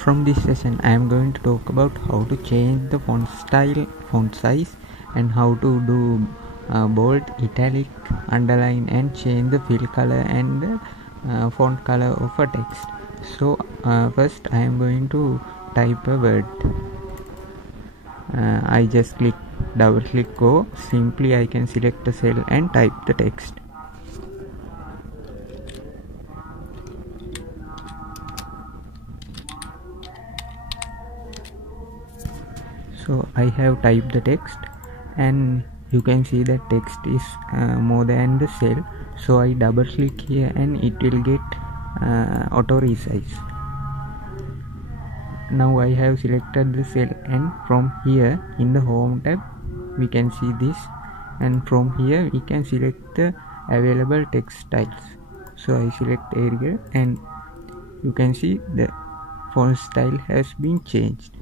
From this session, I am going to talk about how to change the font style, font size, and how to do bold, italic, underline, and change the fill color and the font color of a text. So first I am going to type a word. I just double click go. Simply I can select a cell and type the text. So I have typed the text and you can see that text is more than the cell, so I double click here and it will get auto resize. Now I have selected the cell, and from here in the home tab we can see this, and from here we can select the available text styles. So I select Arial and you can see the font style has been changed.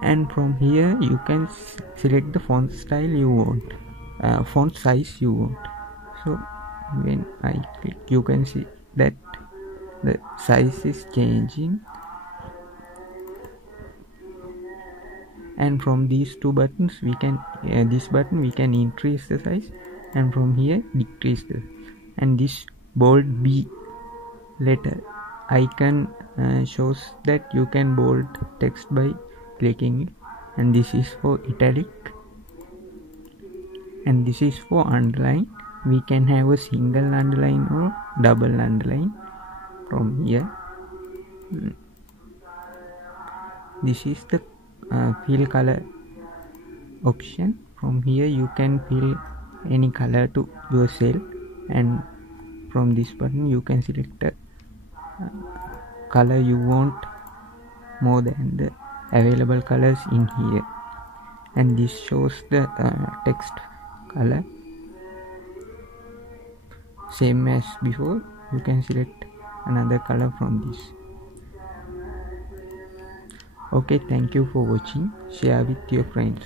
And from here you can select the font style you want, font size you want. So when I click, you can see that the size is changing, and from these two buttons we can this button we can increase the size, and from here decrease the, and this bold B letter icon shows that you can bold text by clicking it, and this is for italic, and this is for underline. We can have a single underline or double underline from here. This is the fill color option. From here you can fill any color to your cell, and from this button you can select a color you want more than the available colors in here, and this shows the text color same as before. You can select another color from this. Okay, thank you for watching. Share with your friends.